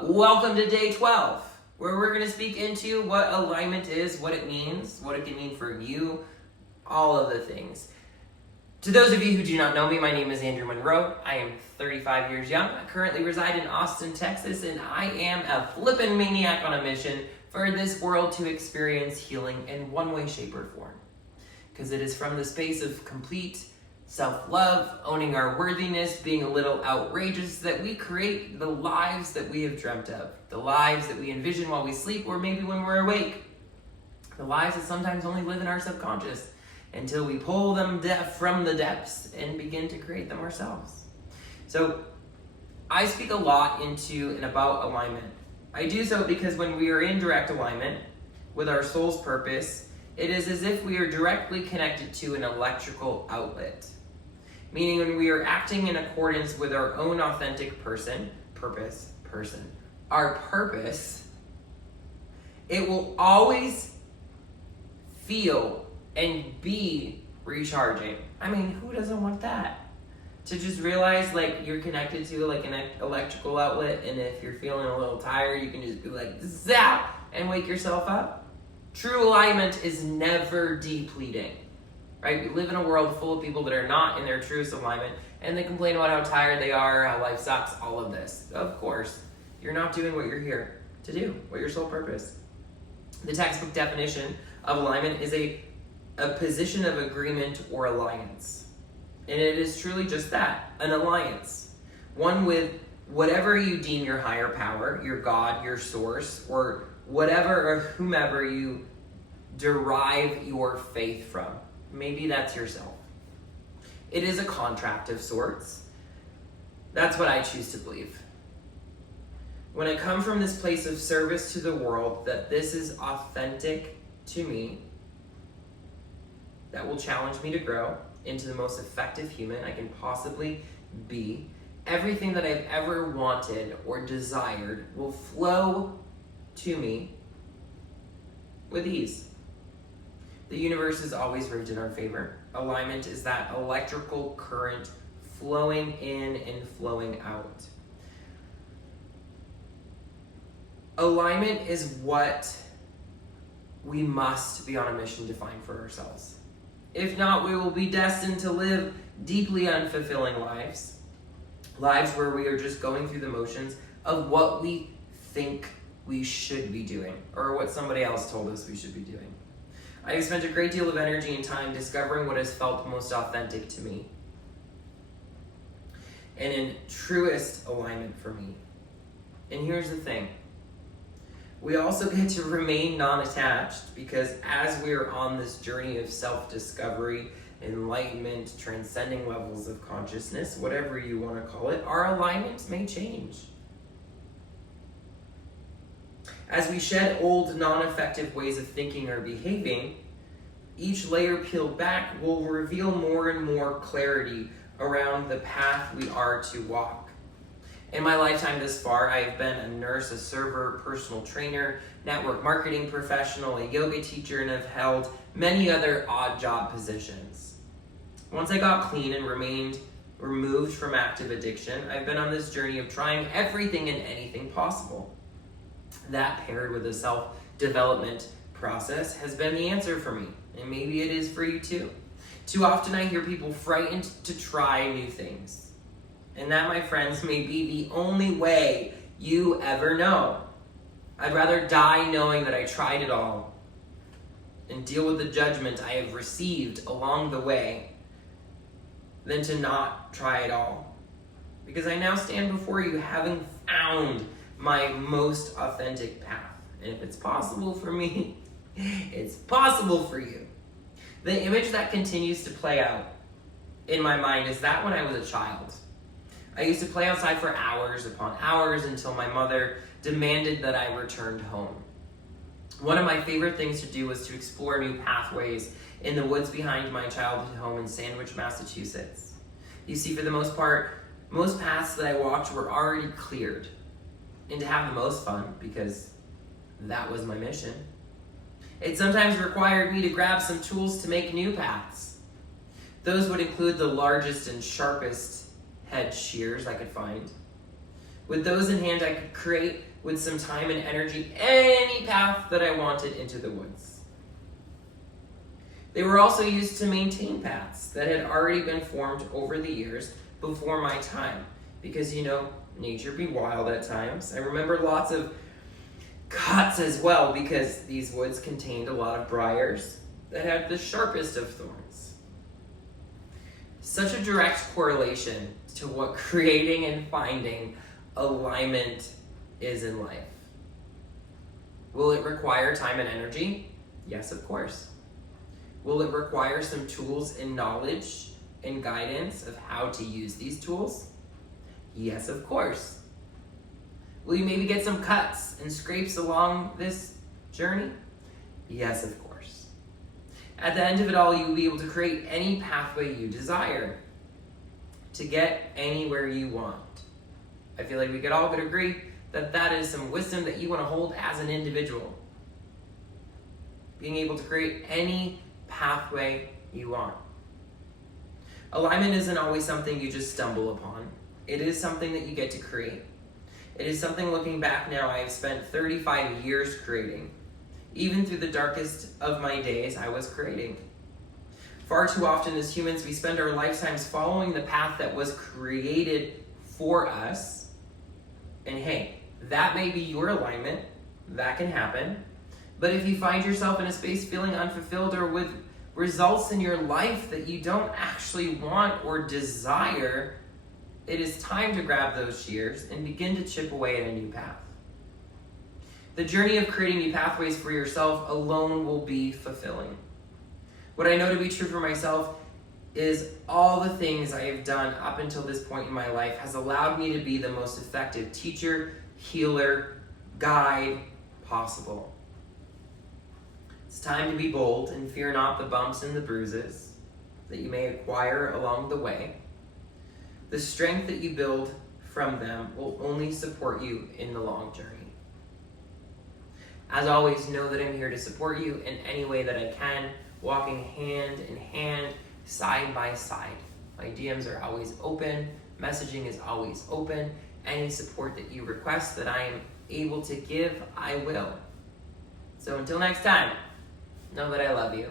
Welcome to day 12, where we're going to speak into what alignment is, what it means, what it can mean for you, all of the things. To those of you who do not know me, my name is Andrew Monroe. I am 35 years young. I currently reside in Austin, Texas, and I am a flippin' maniac on a mission for this world to experience healing in one way, shape, or form. Because it is from the space of complete self-love, owning our worthiness, being a little outrageous, that we create the lives that we have dreamt of, the lives that we envision while we sleep, or maybe when we're awake, the lives that sometimes only live in our subconscious, until we pull them from the depths and begin to create them ourselves. So I speak a lot into and about alignment. I do so because when we are in direct alignment with our soul's purpose, it is as if we are directly connected to an electrical outlet. Meaning when we are acting in accordance with our own authentic purpose, our purpose, it will always feel and be recharging. I mean, who doesn't want that? To just realize like you're connected to like an electrical outlet, and if you're feeling a little tired, you can just be like, zap, and wake yourself up. True alignment is never depleting. Right? We live in a world full of people that are not in their truest alignment, and they complain about how tired they are, how life sucks, all of this. Of course, you're not doing what you're here to do, what your sole purpose. The textbook definition of alignment is a position of agreement or alliance. And it is truly just that, an alliance. One with whatever you deem your higher power, your God, your source, or whatever or whomever you derive your faith from. Maybe that's yourself. It is a contract of sorts. That's what I choose to believe. When I come from this place of service to the world, that this is authentic to me, that will challenge me to grow into the most effective human I can possibly be. Everything that I've ever wanted or desired will flow to me with ease. The universe is always rigged in our favor. Alignment is that electrical current flowing in and flowing out. Alignment is what we must be on a mission to find for ourselves. If not, we will be destined to live deeply unfulfilling lives. Lives where we are just going through the motions of what we think we should be doing, or what somebody else told us we should be doing. I have spent a great deal of energy and time discovering what has felt most authentic to me and in truest alignment for me. And here's the thing. We also get to remain non-attached, because as we're on this journey of self-discovery, enlightenment, transcending levels of consciousness, whatever you want to call it, our alignments may change. As we shed old, non-effective ways of thinking or behaving, each layer peeled back will reveal more and more clarity around the path we are to walk. In my lifetime thus far, I have been a nurse, a server, personal trainer, network marketing professional, a yoga teacher, and have held many other odd job positions. Once I got clean and remained removed from active addiction, I've been on this journey of trying everything and anything possible. That, paired with a self-development process, has been the answer for me, and maybe it is for you too. Too often I hear people frightened to try new things, and that, my friends, may be the only way you ever know. I'd rather die knowing that I tried it all and deal with the judgment I have received along the way than to not try it all, because I now stand before you having found my most authentic path. And if it's possible for me, it's possible for you. The image that continues to play out in my mind is that when I was a child. I used to play outside for hours upon hours until my mother demanded that I returned home. One of my favorite things to do was to explore new pathways in the woods behind my childhood home in Sandwich, Massachusetts. You see, for the most part, most paths that I walked were already cleared. And to have the most fun, because that was my mission, it sometimes required me to grab some tools to make new paths. Those would include the largest and sharpest hedge shears I could find, With those in hand, I could create, with some time and energy, any path that I wanted into the woods. They were also used to maintain paths that had already been formed over the years before my time. Because, nature be wild at times. I remember lots of cuts as well, because these woods contained a lot of briars that had the sharpest of thorns. Such a direct correlation to what creating and finding alignment is in life. Will it require time and energy? Yes, of course. Will it require some tools and knowledge and guidance of how to use these tools? Yes, of course. Will you maybe get some cuts and scrapes along this journey? Yes, of course. At the end of it all, you will be able to create any pathway you desire to get anywhere you want. I feel like we could all agree that that is some wisdom that you want to hold as an individual. Being able to create any pathway you want. Alignment isn't always something you just stumble upon. It is something that you get to create. It is something, looking back now, I have spent 35 years creating. Even through the darkest of my days, I was creating. Far too often as humans, we spend our lifetimes following the path that was created for us. And hey, that may be your alignment. That can happen. But if you find yourself in a space feeling unfulfilled or with results in your life that you don't actually want or desire, it is time to grab those shears and begin to chip away at a new path. The journey of creating new pathways for yourself alone will be fulfilling. What I know to be true for myself is all the things I have done up until this point in my life has allowed me to be the most effective teacher, healer, guide possible. It's time to be bold and fear not the bumps and the bruises that you may acquire along the way. The strength that you build from them will only support you in the long journey. As always, know that I'm here to support you in any way that I can, walking hand in hand, side by side. My DMs are always open. Messaging is always open. Any support that you request that I am able to give, I will. So until next time, know that I love you.